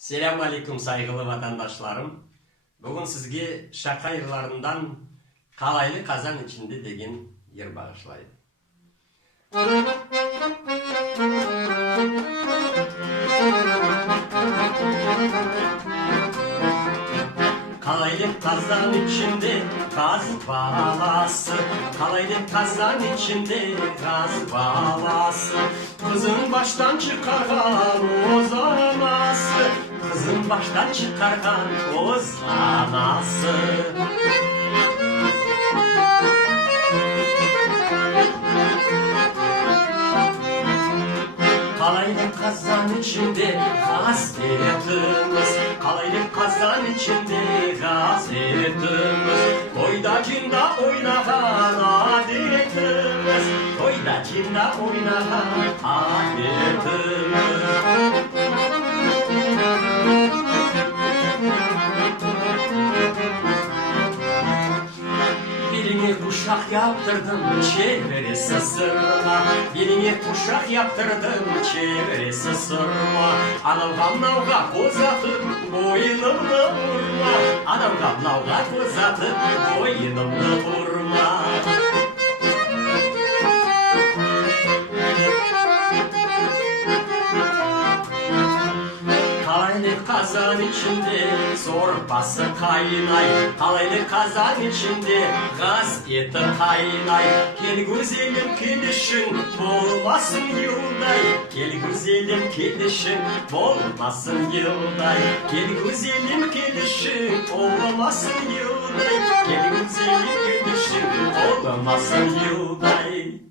Selamun Aleyküm saygılı vatandaşlarım. Bugün sizge şaka yırlarından kalaylı kazan içinde degen yer bağışlayın. Kalaylı kazan içinde gaz balası Kalaylı kazan içinde gaz balası Kızın baştan çıkargan ozanası Kızın baştan çıkargan ozanası Kalaylı kazan içinde gaz ettiniz Kalaylı kazan içinde gaz ettiniz Toyda cinda oynahan adetiniz Toyda cinda oynahan adetiniz пышақ яптырдым чебересі сырыма беліңе пышақ яптырдым чебересі сырыма адамға мынауға қозатып бойынымды ұрма адамға мынауға қозатып бойынымды ұр Kalaylı kazan içinde zorbası kaynay. Kalaylı kazan içinde gaz eti kaynay. Gel güzelim gidişin olmasın yılday. Gel güzelim gidişin olmasın yılday. Gel güzelim gidişin olmasın yılday. Gel güzelim gidişin olmasın yılday